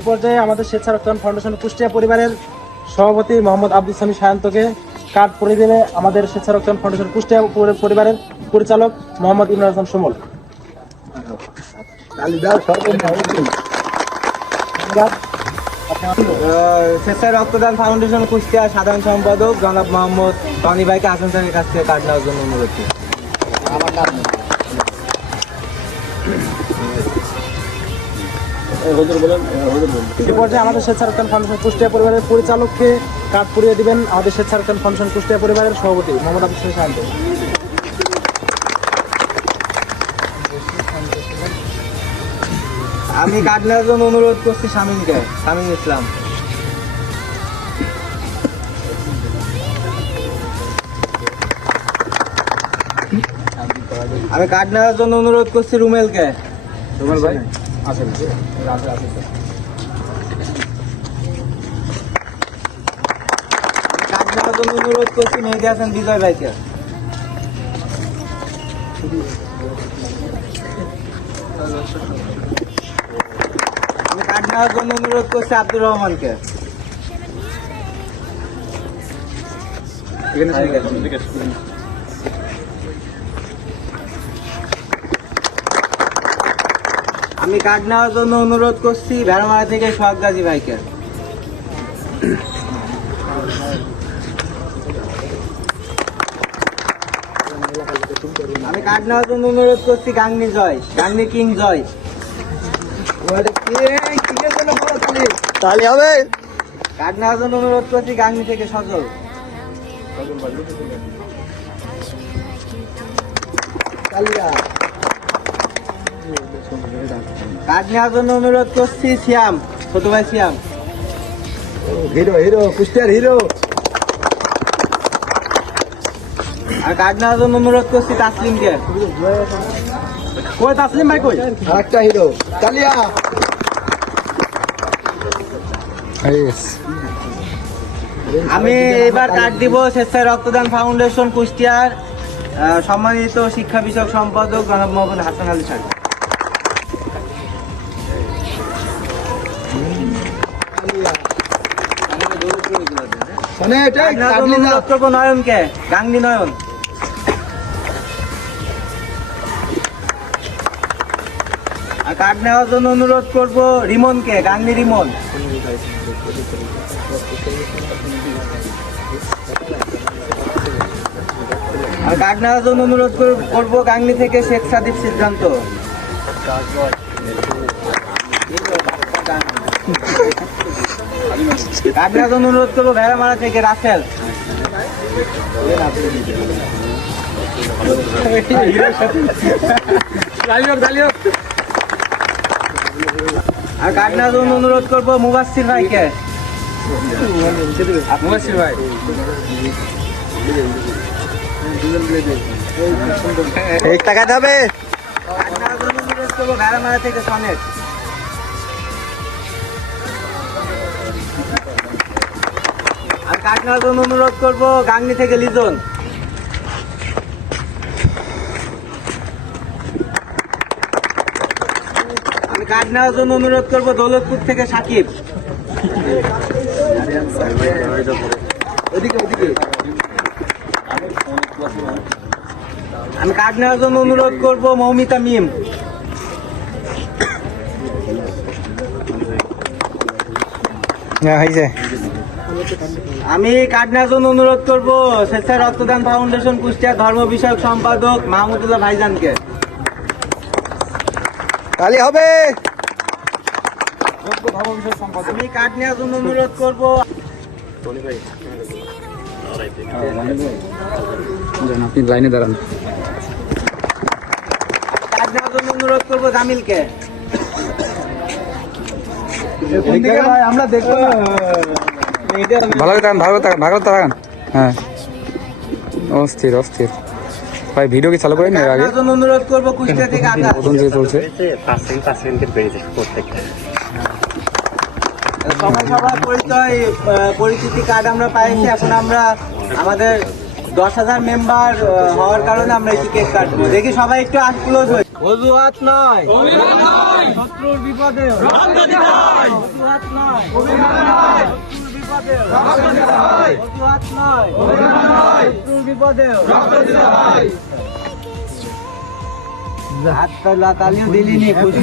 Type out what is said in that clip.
এই পর্যায়ে আমাদের স্বেচ্ছা রক্তদান ফাউন্ডেশন কুষ্টিয়া পরিবারের সভাপতি মোহাম্মদ আব্দুল সামি সায়ন্তকে কার্ড পরিয়ে দিলে আমাদের স্বেচ্ছা রক্তদান ফাউন্ডেশন কুষ্টিয়া পরিবারের পরিচালক মোহাম্মদ ইমরান হাসান সুমল। স্বেচ্ছা রক্তদান ফাউন্ডেশন কুষ্টিয়া সাধারণ সম্পাদক জনাব মোহাম্মদ টনি ভাইকে হাসান স্যারের কাছ থেকে কার্ড নেওয়ার জন্য অনুরোধ করছি। এই পর্যায়ে আমাদের স্বেচ্ছা রক্তদান ফাউন্ডেশন কুষ্টিয়া পরিবারের পরিচালককে কার্ড পরিয়ে দিবেন আমাদের স্বেচ্ছা রক্তদান ফাউন্ডেশন কুষ্টিয়া পরিবারের সভাপতি মোহাম্মদ আব্দুল সামি সায়ন্ত। আমি কার্ড নেওয়ার জন্য অনুরোধ করছি শামীমকে, শামীম ইসলাম। আমি কার্ড নেওয়ার জন্য অনুরোধ করছি রুমেলকে। রুমেল ভাই আছেন? কার্ড নেওয়ার জন্য অনুরোধ করছি মেহেদী হাসান বিজয় ভাইকে। আমি কার্ড নেওয়ার জন্য অনুরোধ করছি আব্দুর রহমানকে। আমি কার্ড নেওয়ার জন্য অনুরোধ করছি ভেড়ামারা থেকে সোহাগ গাজী ভাইকে। আমি কার্ড নেওয়ার জন্য অনুরোধ করছি গাংনি জয়, গাংনি কিং জয়। তাহলে হবে। কার্ড নেওয়ার জন্য অনুরোধ করছি গাংনি থেকে সজল। কার্ড নেওয়ার জন্য অনুরোধ করছি শ্যাম, ছোট ভাই শ্যাম। হিরো হিরো কুষ্টিয়ার হিরো। আর কার্ড নেওয়ার জন্য অনুরোধ করছি তাসলিমকে। কই তাসলিম ভাই কই? আরেকটা হিরো কালিয়া। আমি এবার কার্ড দিব স্বেচ্ছায় রক্তদান ফাউন্ডেশন কুষ্টিয়ার সম্মানিত শিক্ষা বিষয়ক সম্পাদক জনাব মোহাম্মদ হাসান আলী স্যার। মানে এটা অনুরোধ করবো নয়নকে, গাংনি নয়ন। আর কার্ড নেওয়ার জন্য অনুরোধ করবো রিমনকে, গাংনি রিমন। আর কার্ড নেওয়ার জন্য অনুরোধ করবো গাংনি থেকে শেখ সাদিক সিদ্ধান্ত। কার্ড নেওয়ার জন্য অনুরোধ করবো ভেড়ামারা থেকে রাসেল। আর কার্ড নেওয়ার জন্য অনুরোধ করবো মুবাসসির ভাইকে। মুবাসসির ভাই এক টাকা যাবে। কার্ড নেওয়ার জন্য অনুরোধ করবো ভেড়ামারা থেকে সনেট। আর কার্ড নেওয়ার জন্য অনুরোধ করবো গাংনি থেকে লিজন। আমি কার্ড নেওয়ার জন্য অনুরোধ করবো দৌলতপুর থেকে সাকিব। আমি কার্ড নেওয়ার জন্য অনুরোধ করবো মৌমিতা মিম। আমি কার্ড নেওয়ার জন্য অনুরোধ করবো স্বেচ্ছায় রক্তদান ফাউন্ডেশন কুষ্টিয়া ধর্ম বিষয়ক সম্পাদক মাহমুদুল্লাহ ভাইজানকে। তাহলে হবে। আমি কার্ড নেওয়ার জন্য অনুরোধ করবো আপনি লাইনে দাঁড়ান। কার্ড নেওয়ার জন্য অনুরোধ করবো জামিলকে। আমরা দেখবো না। ভালো থাকেন, ভালো থাকেন। হ্যাঁ, অস্থির অস্থির ভাই। ভিডিও কি চালু করেন এর আগে? অনুরোধ করবো কুষ্টিয়া থেকে আকাশ। প্রথম থেকে চলছে। সবার পরিচয় পরিচিতি কার্ড আমরা পাইছি। এখন আমরা আমাদের 10,000 মেম্বার হওয়ার কারণে আমরা এই কেক কাটবো। দেখি সবাই একটু আজ ক্লোজ হই। অজুহাত নয়, শত্রুর বিপদে অজুহাত অজুহাত নয়, শত্রুর বিপদেও হাত তালিও দিলিনি খুশি